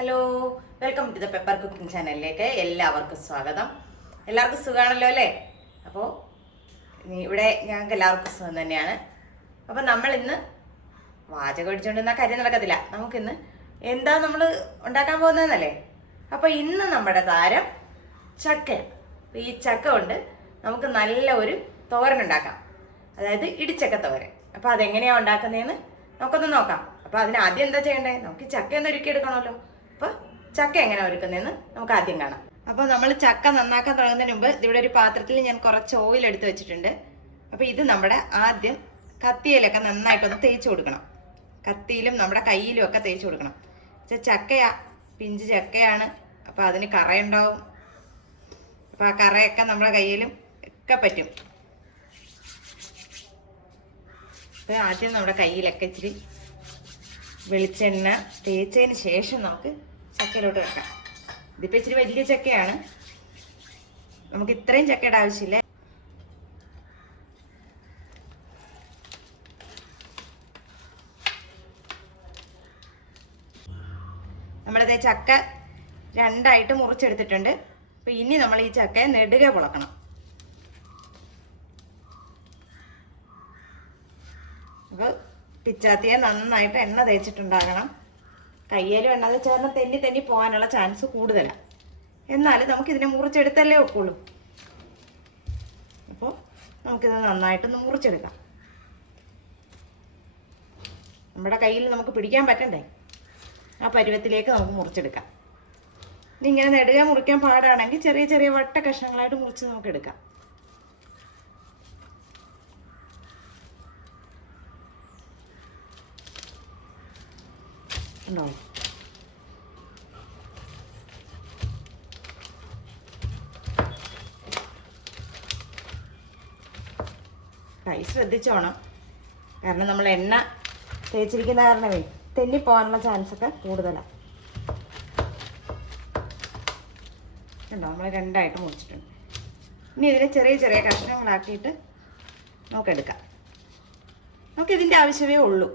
Hello, welcome to the Pepper Cooking ചാനലിലേക്ക് എല്ലാവർക്കും സ്വാഗതം. എല്ലാവർക്കും സുഖമാണല്ലോ അല്ലേ? അപ്പോൾ ഇവിടെ ഞങ്ങൾക്ക് എല്ലാവർക്കും സുഖം തന്നെയാണ്. അപ്പോൾ നമ്മൾ ഇന്ന് വാചകം അടിച്ചുകൊണ്ടിരുന്ന കാര്യം നടക്കത്തില്ല. നമുക്കിന്ന് എന്താ നമ്മൾ ഉണ്ടാക്കാൻ പോകുന്നതെന്നല്ലേ? അപ്പോൾ ഇന്ന് നമ്മുടെ താരം ചക്കയാണ്. അപ്പോൾ ഈ ചക്ക കൊണ്ട് നമുക്ക് നല്ല ഒരു തോരൻ ഉണ്ടാക്കാം, അതായത് ഇടിച്ചക്ക തോരൻ. അപ്പോൾ അതെങ്ങനെയാണ് ഉണ്ടാക്കുന്നതെന്ന് നമുക്കൊന്ന് നോക്കാം. അപ്പോൾ അതിന് ആദ്യം എന്താ ചെയ്യേണ്ടത്? നമുക്ക് ചക്ക ഒന്ന് ഒരുക്കിയെടുക്കണമല്ലോ. അപ്പോൾ ചക്ക എങ്ങനെ ഒരുക്കുന്നതെന്ന് നമുക്ക് ആദ്യം കാണാം. അപ്പോൾ നമ്മൾ ചക്ക നന്നാക്കാൻ തുടങ്ങുന്നതിന് മുമ്പ് ഇവിടെ ഒരു പാത്രത്തിൽ ഞാൻ കുറച്ച് ഓയിൽ എടുത്ത് വെച്ചിട്ടുണ്ട്. അപ്പോൾ ഇത് നമ്മുടെ ആദ്യം കത്തിയിലൊക്കെ നന്നായിട്ടൊന്ന് തേച്ച് കൊടുക്കണം. കത്തിയിലും നമ്മുടെ കയ്യിലും ഒക്കെ തേച്ച് കൊടുക്കണം. ചക്കയാ, പിഞ്ച് ചക്കയാണ്, അപ്പോൾ അതിന് കറയുണ്ടാവും. അപ്പോൾ ആ കറയൊക്കെ നമ്മുടെ കയ്യിലും ഒക്കെ പറ്റും. അപ്പോൾ ആദ്യം നമ്മുടെ കയ്യിലൊക്കെ ഇച്ചിരി വെളിച്ചെണ്ണ തേച്ചതിന് ശേഷം നമുക്ക് ചക്കയിലോട്ട് വെക്കാം. ഇതിപ്പോൾ ഇച്ചിരി വലിയ ചക്കയാണ്, നമുക്ക് ഇത്രയും ചക്കയുടെ ആവശ്യമില്ല. നമ്മളിത് ചക്ക രണ്ടായിട്ട് മുറിച്ചെടുത്തിട്ടുണ്ട്. അപ്പോൾ ഇനി നമ്മൾ ഈ ചക്കയെ നെടുകെ പൊളക്കണം. അപ്പോൾ പിച്ചാത്തിയെ നന്നായിട്ട് എണ്ണ തേച്ചിട്ടുണ്ടാകണം. കയ്യിലും എണ്ണ ചേർന്ന് തെന്നി പോകാനുള്ള ചാൻസ് കൂടുതലാണ്. എന്നാലും നമുക്കിതിനെ മുറിച്ചെടുത്തല്ലേ ഒക്കുള്ളൂ. അപ്പോൾ നമുക്കിത് നന്നായിട്ടൊന്ന് മുറിച്ചെടുക്കാം. നമ്മുടെ കയ്യിൽ നമുക്ക് പിടിക്കാൻ പറ്റണ്ടേ? ആ പരുവത്തിലേക്ക് നമുക്ക് മുറിച്ചെടുക്കാം. ഇങ്ങനെ നെടുക മുറിക്കാൻ പാടാണെങ്കിൽ ചെറിയ ചെറിയ വട്ട കഷ്ണങ്ങളായിട്ട് മുറിച്ച് നമുക്ക് എടുക്കാം. കൈ ശ്രദ്ധിച്ചോണം, കാരണം നമ്മൾ എണ്ണ തേച്ചിരിക്കുന്ന കാരണമേ തെന്നിപ്പോകാനുള്ള ചാൻസ് ഒക്കെ കൂടുതലാണ്. ഉണ്ടോ? നമ്മൾ രണ്ടായിട്ട് മുറിച്ചിട്ടുണ്ട്. ഇനി ഇതിനെ ചെറിയ ചെറിയ കഷ്ണങ്ങളാക്കിയിട്ട് നമുക്കെടുക്കാം. നമുക്കിതിൻ്റെ ആവശ്യമേ ഉള്ളൂ.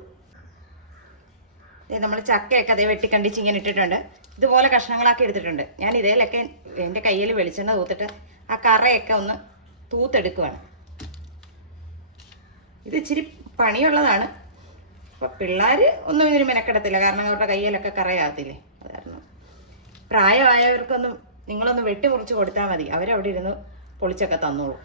നമ്മൾ ചക്കയൊക്കെ അതേ വെട്ടിക്കണ്ടിച്ച് ഇങ്ങനെ ഇട്ടിട്ടുണ്ട്. ഇതുപോലെ കഷ്ണങ്ങളാക്കി എടുത്തിട്ടുണ്ട്. ഞാൻ ഇതേലൊക്കെ എൻ്റെ കയ്യിൽ വെളിച്ചെണ്ണ തൂത്തിട്ട് ആ കറയൊക്കെ ഒന്ന് തൂത്തെടുക്കുവാണ്. ഇത് ഇച്ചിരി പണിയുള്ളതാണ്. അപ്പോൾ പിള്ളേർ ഒന്നും ഇതിന് മെനക്കെടത്തില്ല, കാരണം അവരുടെ കയ്യിലൊക്കെ കറയാകത്തില്ലേ. അത് കാരണം പ്രായമായവർക്കൊന്നും നിങ്ങളൊന്ന് വെട്ടിമുറിച്ച് കൊടുത്താൽ മതി, അവരവിടെ ഇരുന്ന് പൊളിച്ചൊക്കെ തന്നോളൂ.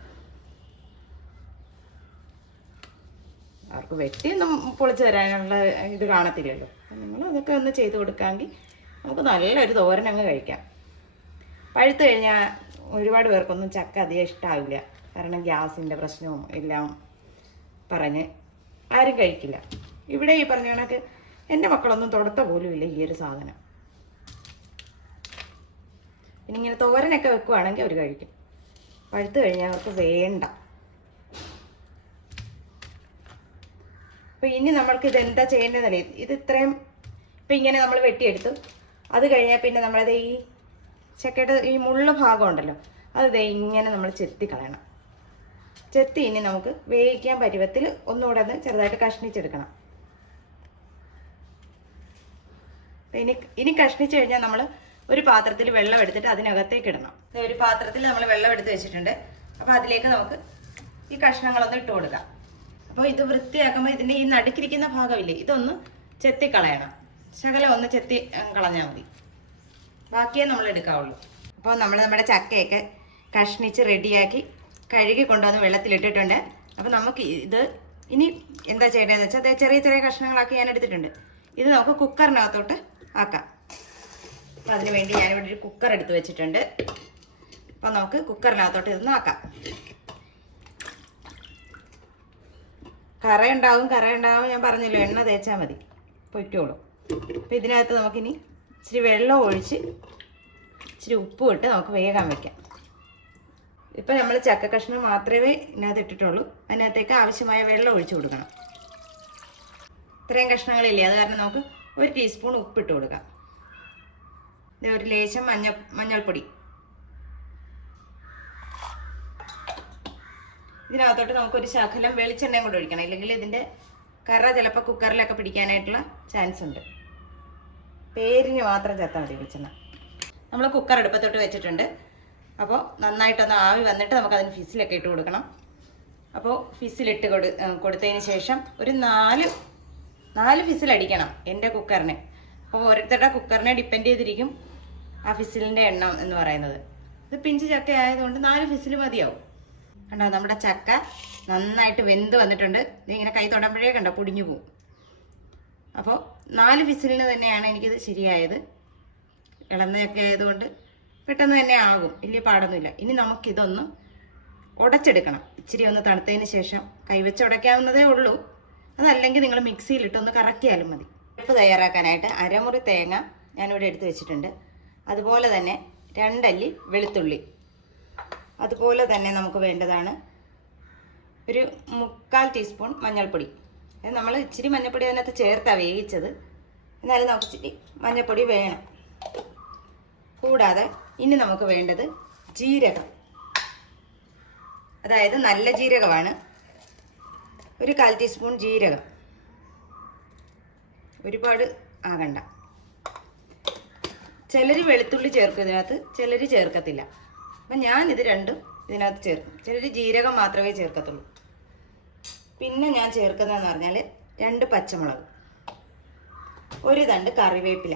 അവർക്ക് വെട്ടിയൊന്നും പൊളിച്ച് തരാനുള്ള ഇത് കാണത്തില്ലല്ലോ. നിങ്ങൾ അതൊക്കെ ഒന്ന് ചെയ്ത് കൊടുക്കാമെങ്കിൽ നമുക്ക് നല്ലൊരു തോരൻ അങ്ങ് കഴിക്കാം. പഴുത്ത് കഴിഞ്ഞാൽ ഒരുപാട് പേർക്കൊന്നും ചക്ക അധികം ഇഷ്ടമാവില്ല, കാരണം ഗ്യാസിൻ്റെ പ്രശ്നവും എല്ലാം പറഞ്ഞ് ആരും കഴിക്കില്ല. ഇവിടെ ഈ പറഞ്ഞ കണക്ക് എൻ്റെ മക്കളൊന്നും തൊടത്ത പോലും ഇല്ല ഈ ഒരു സാധനം. പിന്നെ ഇങ്ങനെ തോരനൊക്കെ വെക്കുവാണെങ്കിൽ അവർ കഴിക്കും. പഴുത്ത് കഴിഞ്ഞാൽ അവർക്ക് വേണ്ട. അപ്പോൾ ഇനി നമ്മൾക്ക് ഇതെന്താ ചെയ്യേണ്ടതെന്നല്ലേ? ഇത് ഇത്രയും ഇപ്പം ഇങ്ങനെ നമ്മൾ വെട്ടിയെടുത്തു. അത് കഴിഞ്ഞാൽ പിന്നെ നമ്മളത് ഈ ചക്കയുടെ ഈ മുള്ള ഭാഗം ഉണ്ടല്ലോ, അത് ഇങ്ങനെ നമ്മൾ ചെത്തിക്കളയണം. ചെത്തി ഇനി നമുക്ക് വേവിക്കാൻ പരുവത്തിൽ ഒന്നുകൂടെ ഒന്ന് ചെറുതായിട്ട് കഷ്ണിച്ചെടുക്കണം. ഇനി കഷ്ണിച്ച് കഴിഞ്ഞാൽ നമ്മൾ ഒരു പാത്രത്തിൽ വെള്ളം എടുത്തിട്ട് അതിനകത്തേക്ക് ഇടണം. ഒരു പാത്രത്തിൽ നമ്മൾ വെള്ളം എടുത്ത് വെച്ചിട്ടുണ്ട്. അപ്പോൾ അതിലേക്ക് നമുക്ക് ഈ കഷ്ണങ്ങളൊന്ന് ഇട്ട് കൊടുക്കാം. അപ്പോൾ ഇത് വൃത്തിയാക്കുമ്പോൾ ഇതിൻ്റെ ഈ നടുക്കിരിക്കുന്ന ഭാഗമില്ലേ, ഇതൊന്ന് ചെത്തിക്കളയണം. ശകലം ഒന്ന് ചെത്തി കളഞ്ഞാൽ മതി, ബാക്കിയേ നമ്മൾ എടുക്കാവുള്ളൂ. അപ്പോൾ നമ്മുടെ ചക്കയൊക്കെ കഷ്ണിച്ച് റെഡിയാക്കി കഴുകി കൊണ്ടുവന്ന് വെള്ളത്തിലിട്ടിട്ടുണ്ട്. അപ്പോൾ നമുക്ക് ഇത് ഇനി എന്താ ചെയ്യേണ്ടതെന്ന് വെച്ചാൽ അത് ചെറിയ ചെറിയ കഷ്ണങ്ങളാക്കി ഞാൻ എടുത്തിട്ടുണ്ട്. ഇത് നമുക്ക് കുക്കറിനകത്തോട്ട് ആക്കാം. അപ്പോൾ അതിന് വേണ്ടി ഞാനിവിടെ ഒരു കുക്കർ എടുത്ത് വെച്ചിട്ടുണ്ട്. അപ്പോൾ നമുക്ക് കുക്കറിനകത്തോട്ട് ഇതൊന്ന് ആക്കാം. കറയുണ്ടാവും ഞാൻ പറഞ്ഞല്ലോ, എണ്ണ തേച്ചാൽ മതി, പൊയ്ക്കോളും. അപ്പോൾ ഇതിനകത്ത് നമുക്കിനി ഇച്ചിരി വെള്ളം ഒഴിച്ച് ഇച്ചിരി ഉപ്പും ഇട്ട് നമുക്ക് വേഗം വയ്ക്കാം. ഇപ്പം നമ്മൾ ചക്ക കഷ്ണം മാത്രമേ ഇതിനകത്ത് ഇട്ടിട്ടുള്ളൂ. അതിനകത്തേക്ക് ആവശ്യമായ വെള്ളം ഒഴിച്ച് കൊടുക്കണം. ഇത്രയും കഷ്ണങ്ങളില്ലേ, അത് കാരണം നമുക്ക് 1 ടീസ്പൂൺ ഉപ്പിട്ട് കൊടുക്കാം. ഒരു ലേശം മഞ്ഞൾപ്പൊടി. ഇതിനകത്തോട്ട് നമുക്കൊരു ശകലം വെളിച്ചെണ്ണയും കൂടെ ഒഴിക്കണം, ഇല്ലെങ്കിൽ ഇതിൻ്റെ കറ ചിലപ്പോൾ കുക്കറിലൊക്കെ പിടിക്കാനായിട്ടുള്ള ചാൻസ് ഉണ്ട്. പേരിന് മാത്രം ചേർത്താൽ മതി വെളിച്ചെണ്ണ. നമ്മൾ കുക്കർ അടുപ്പത്തോട്ട് വെച്ചിട്ടുണ്ട്. അപ്പോൾ നന്നായിട്ടൊന്ന് ആവി വന്നിട്ട് നമുക്കതിന് ഫിസിലൊക്കെ ഇട്ട് കൊടുക്കണം. അപ്പോൾ ഫിസിലിട്ട് കൊടുത്തതിന് ശേഷം ഒരു നാല് ഫിസിലടിക്കണം എൻ്റെ കുക്കറിന്. അപ്പോൾ ഓരോരുത്തരുടെ കുക്കറിനെ ഡിപ്പെൻഡ് ചെയ്തിരിക്കും ആ ഫിസിലിൻ്റെ എണ്ണം എന്ന് പറയുന്നത്. ഇത് പിഞ്ച് ചക്ക ആയതുകൊണ്ട് 4 ഫിസിൽ മതിയാവും. കണ്ടോ നമ്മുടെ ചക്ക നന്നായിട്ട് വെന്ത് വന്നിട്ടുണ്ട്. ഇതിങ്ങനെ കൈ തൊടുമ്പോഴേ കണ്ടോ പൊടിഞ്ഞു പോവും. അപ്പോൾ 4 ഫിസിലിന് തന്നെയാണ് എനിക്കിത് ശരിയായത്. ഇളന്ന ചക്ക ആയതുകൊണ്ട് പെട്ടെന്ന് തന്നെ ആകും, വലിയ പാടൊന്നുമില്ല. ഇനി നമുക്കിതൊന്ന് ഉടച്ചെടുക്കണം. ഇച്ചിരി ഒന്ന് തണുത്തതിന് ശേഷം കൈവച്ച് ഉടയ്ക്കാവുന്നതേ ഉള്ളൂ. അതല്ലെങ്കിൽ നിങ്ങൾ മിക്സിയിലിട്ടൊന്ന് കറക്കിയാലും മതി. ഉപ്പ് തയ്യാറാക്കാനായിട്ട് അരമുറി തേങ്ങ ഞാനിവിടെ എടുത്ത് വെച്ചിട്ടുണ്ട്. അതുപോലെ തന്നെ 2 അല്ലി വെളുത്തുള്ളി. അതുപോലെ തന്നെ നമുക്ക് വേണ്ടതാണ് ഒരു 1/4 ടീസ്പൂൺ മഞ്ഞൾപ്പൊടി. നമ്മൾ ഇച്ചിരി മഞ്ഞൾപ്പൊടി അതിനകത്ത് ചേർത്താണ് വേവിച്ചത്, എന്നാലും നമുക്ക് ഇച്ചിരി മഞ്ഞൾപ്പൊടി വേണം. കൂടാതെ ഇനി നമുക്ക് വേണ്ടത് ജീരകം, അതായത് നല്ല ജീരകമാണ്. ഒരു 1/4 ടീസ്പൂൺ ജീരകം, ഒരുപാട് ആകണ്ട. ചിലർ വെളുത്തുള്ളി ചേർക്കും ഇതിനകത്ത്, ചിലർ ചേർക്കത്തില്ല. അപ്പം ഞാനിത് രണ്ടും ഇതിനകത്ത് ചേർക്കും. ചിലർ ജീരകം മാത്രമേ ചേർക്കത്തുള്ളൂ. പിന്നെ ഞാൻ ചേർക്കുന്നതെന്ന് പറഞ്ഞാൽ 2 പച്ചമുളക്, ഒരു തണ്ട് കറിവേപ്പില.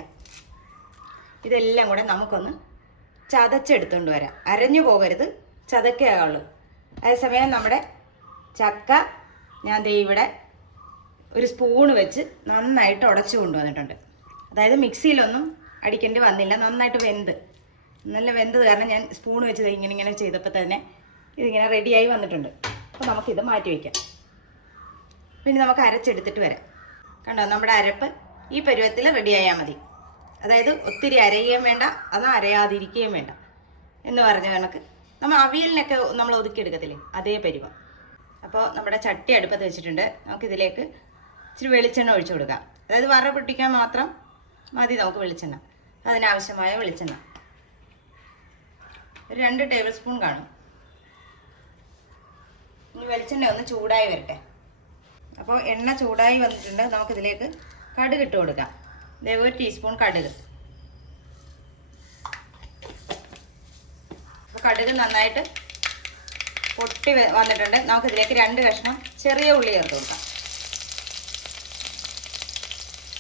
ഇതെല്ലാം കൂടെ നമുക്കൊന്ന് ചതച്ചെടുത്തുകൊണ്ട് വരാം. അരഞ്ഞു പോകരുത്, ചതക്കേ ആവുള്ളൂ. അതേസമയം നമ്മുടെ ചക്ക ഞാൻ ദേ ഇവിടെ ഒരു സ്പൂണ് വെച്ച് നന്നായിട്ട് ഉടച്ചു കൊണ്ടുവന്നിട്ടുണ്ട്. അതായത് മിക്സിയിലൊന്നും അടിക്കേണ്ടി വന്നില്ല, നന്നായിട്ട് നല്ല വെന്തത് കാരണം ഞാൻ സ്പൂൺ വെച്ച് ഇങ്ങനെ ചെയ്തപ്പോൾ തന്നെ ഇതിങ്ങനെ റെഡിയായി വന്നിട്ടുണ്ട്. അപ്പോൾ നമുക്കിത് മാറ്റി വയ്ക്കാം. പിന്നെ നമുക്ക് അരച്ചെടുത്തിട്ട് വരാം. കണ്ടോ നമ്മുടെ അരപ്പ് ഈ പരുവത്തിൽ റെഡിയായാൽ മതി. അതായത് ഒത്തിരി അരയുകയും വേണ്ട, എന്നാൽ അരയാതിരിക്കുകയും വേണ്ട എന്ന് പറഞ്ഞ കണക്ക് നമ്മൾ അവിയലിനൊക്കെ നമ്മൾ ഒതുക്കിയെടുക്കത്തില്ലേ, അതേ പരുവം. അപ്പോൾ നമ്മുടെ ചട്ടി അടുപ്പത്ത് വെച്ചിട്ടുണ്ട്. നമുക്കിതിലേക്ക് ഇച്ചിരി വെളിച്ചെണ്ണ ഒഴിച്ചു കൊടുക്കാം. അതായത് വറ പൊട്ടിക്കാൻ മാത്രം മതി നമുക്ക് വെളിച്ചെണ്ണ. അതിനാവശ്യമായ വെളിച്ചെണ്ണ ഒരു 2 ടേബിൾ സ്പൂൺ കാണും. ഇനി വെളിച്ചെണ്ണ ഒന്ന് ചൂടായി വരട്ടെ. അപ്പോൾ എണ്ണ ചൂടായി വന്നിട്ടുണ്ട്. നമുക്കിതിലേക്ക് കടുക് ഇട്ട് കൊടുക്കാം. ഇതേ 1 ടീസ്പൂൺ കടുക്. അപ്പോൾ കടുക് നന്നായിട്ട് പൊട്ടി വന്നിട്ടുണ്ട്. നമുക്കിതിലേക്ക് 2 കഷ്ണം ചെറിയ ഉള്ളി ചേർത്ത് കൊടുക്കാം.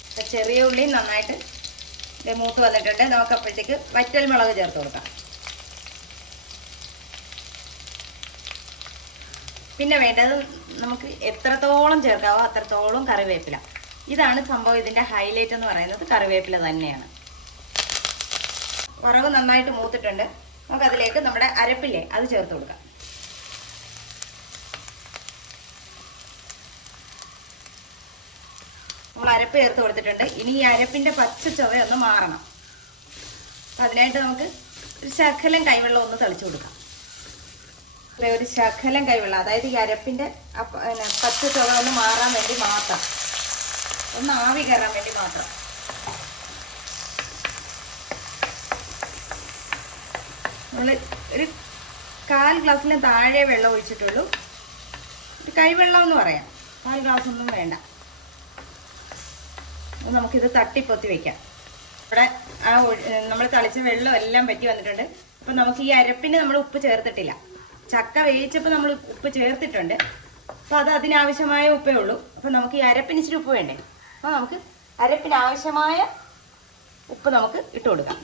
അപ്പോൾ ചെറിയ ഉള്ളി നന്നായിട്ട് മൂത്ത് വന്നിട്ടുണ്ട്. നമുക്ക് അപ്പോഴത്തേക്ക് വറ്റൽ മുളക് ചേർത്ത് കൊടുക്കാം. പിന്നെ വേണ്ടത് നമുക്ക് എത്രത്തോളം ചേർക്കാവോ അത്രത്തോളം കറിവേപ്പില. ഇതാണ് സംഭവം, ഇതിൻ്റെ ഹൈലൈറ്റ് എന്ന് പറയുന്നത് കറിവേപ്പില തന്നെയാണ്. വറവ് നന്നായിട്ട് മൂത്തിട്ടുണ്ട്. നമുക്കതിലേക്ക് നമ്മുടെ അരപ്പില്ലേ അത് ചേർത്ത് കൊടുക്കാം. നമ്മൾ അരപ്പ് ചേർത്ത് കൊടുത്തിട്ടുണ്ട്. ഇനി ഈ അരപ്പിൻ്റെ പച്ച ചുവ ഒന്ന് മാറണം. അതിനായിട്ട് നമുക്ക് ഒരു ശകലം കൈവെള്ളം ഒന്ന് തളിച്ചു കൊടുക്കാം. ഒരു ശകലം കൈവെള്ളം, അതായത് ഈ അരപ്പിൻ്റെ പച്ച ചുവ ഒന്ന് മാറാൻ വേണ്ടി മാത്രം, ഒന്ന് ആവി കയറാൻ വേണ്ടി മാത്രം. നമ്മൾ ഒരു 1/4 ഗ്ലാസ്സിന് താഴെ വെള്ളം ഒഴിച്ചിട്ടുള്ളൂ. ഒരു കൈവെള്ളം എന്ന് പറയാം, 1/4 ഗ്ലാസ് ഒന്നും വേണ്ട. നമുക്കിത് തട്ടിപ്പൊത്തി വയ്ക്കാം. ഇവിടെ ആ നമ്മൾ തളിച്ച വെള്ളം എല്ലാം പറ്റി വന്നിട്ടുണ്ട്. അപ്പം നമുക്ക് ഈ അരപ്പിന് നമ്മൾ ഉപ്പ് ചേർത്തിട്ടില്ല. ചക്ക വേവിച്ചപ്പോൾ നമ്മൾ ഉപ്പ് ചേർത്തിട്ടുണ്ട്. അപ്പോൾ അത് അതിനാവശ്യമായ ഉപ്പേ ഉള്ളൂ. അപ്പോൾ നമുക്ക് ഈ അരപ്പിന് ഇച്ചിരി ഉപ്പ് വേണ്ടേ, അപ്പോൾ നമുക്ക് അരപ്പിന് ആവശ്യമായ ഉപ്പ് നമുക്ക് ഇട്ട് കൊടുക്കാം.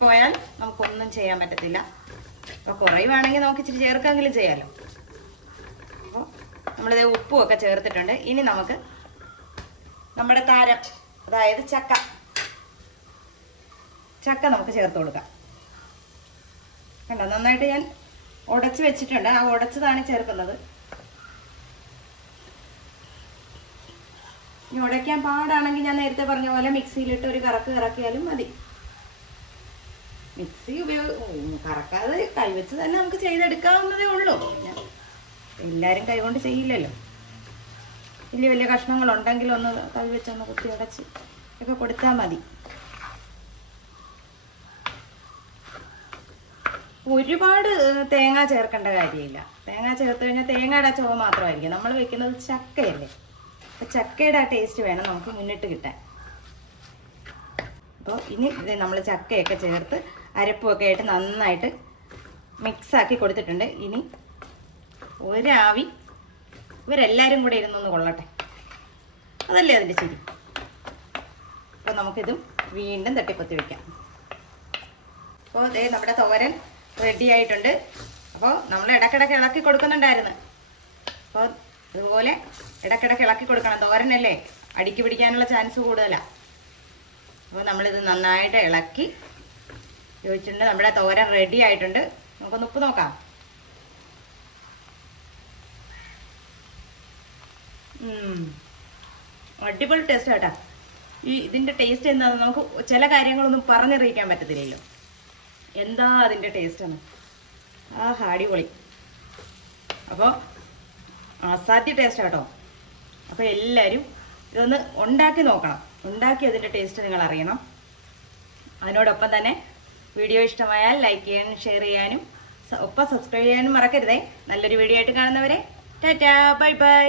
പോയാൽ നമുക്കൊന്നും ചെയ്യാൻ പറ്റത്തില്ല. അപ്പോൾ കുറയുവാണെങ്കിൽ നമുക്ക് ഇച്ചിരി ചേർക്കാമെങ്കിലും ചെയ്യാമല്ലോ. അപ്പോൾ നമ്മളിത് ഉപ്പും ഒക്കെ ചേർത്തിട്ടുണ്ട്. ഇനി നമുക്ക് നമ്മുടെ താരം, അതായത് ചക്ക നമുക്ക് ചേർത്ത് കൊടുക്കാം. കണ്ടോ നന്നായിട്ട് ഞാൻ ഉടച്ച് വെച്ചിട്ടുണ്ട്. ആ ഉടച്ചതാണ് ചേർക്കുന്നത്. ഇനി ഉടയ്ക്കാൻ പാടാണെങ്കിൽ ഞാൻ നേരത്തെ പറഞ്ഞ പോലെ മിക്സിയിലിട്ട് ഒരു കറക്കിയാലും മതി. മിക്സി കറക്കാതെ കൈവച്ച് തന്നെ നമുക്ക് ചെയ്തെടുക്കാവുന്നതേ ഉള്ളൂ. എല്ലാവരും കൈകൊണ്ട് ചെയ്യില്ലല്ലോ. വലിയ കഷ്ണങ്ങളുണ്ടെങ്കിൽ ഒന്ന് കൈവച്ചൊന്ന് കുത്തി ഉടച്ച് ഒക്കെ കൊടുത്താൽ മതി. ഒരുപാട് തേങ്ങ ചേർക്കേണ്ട കാര്യമില്ല. തേങ്ങ ചേർത്ത് കഴിഞ്ഞാൽ തേങ്ങയുടെ ചുവ മാത്രമായിരിക്കും. നമ്മൾ വെക്കുന്നത് ചക്കയല്ലേ, അപ്പോൾ ചക്കയുടെ ആ ടേസ്റ്റ് വേണം നമുക്ക് മുന്നിട്ട് കിട്ടാൻ. അപ്പോൾ ഇനി ഇത് നമ്മൾ ചക്കയൊക്കെ ചേർത്ത് അരപ്പുമൊക്കെ ആയിട്ട് നന്നായിട്ട് മിക്സാക്കി കൊടുത്തിട്ടുണ്ട്. ഇനി ഒരാവി ഇവരെല്ലാവരും കൂടെ ഇരുന്നൊന്ന് കൊള്ളട്ടെ, അതല്ലേ അതിൻ്റെ ശരി. അപ്പോൾ നമുക്കിതും വീണ്ടും തട്ടിപ്പൊത്തി വയ്ക്കാം. അപ്പോൾ ദേ നമ്മുടെ തോരൻ റെഡി ആയിട്ടുണ്ട്. അപ്പോൾ നമ്മൾ ഇടയ്ക്കിടയ്ക്ക് ഇളക്കി കൊടുക്കുന്നുണ്ടായിരുന്നു. അപ്പോൾ അതുപോലെ ഇടയ്ക്കിടയ്ക്ക് ഇളക്കി കൊടുക്കണം, തോരനല്ലേ അടിക്ക് പിടിക്കാനുള്ള ചാൻസ് കൂടുതലാണ്. അപ്പോൾ നമ്മളിത് നന്നായിട്ട് ഇളക്കി യോജിച്ചിട്ടുണ്ട്. നമ്മുടെ തോരൻ റെഡി ആയിട്ടുണ്ട്. നമുക്കൊന്ന് ഉപ്പ് നോക്കാം. അടിപൊളി ടേസ്റ്റ് കേട്ടോ. ഇതിൻ്റെ ടേസ്റ്റ് എന്താണെന്ന് നമുക്ക് ചില കാര്യങ്ങളൊന്നും പറഞ്ഞറിയിക്കാൻ പറ്റത്തില്ലല്ലോ. എന്താ അതിൻ്റെ ടേസ്റ്റാണ്, അടിപൊളി. അപ്പോൾ അസാധ്യ ടേസ്റ്റ് കേട്ടോ. അപ്പോൾ എല്ലാവരും ഇതൊന്ന് ഉണ്ടാക്കി നോക്കണം, ഉണ്ടാക്കി അതിൻ്റെ ടേസ്റ്റ് നിങ്ങൾ അറിയണം. അതിനോടൊപ്പം തന്നെ വീഡിയോ ഇഷ്ടമായാൽ ലൈക്ക് ചെയ്യാനും ഷെയർ ചെയ്യാനും ഒപ്പം സബ്സ്ക്രൈബ് ചെയ്യാനും മറക്കരുതേ. നല്ലൊരു വീഡിയോ ആയിട്ട് കാണുന്നവരെ ടാറ്റാ, ബൈ ബൈ.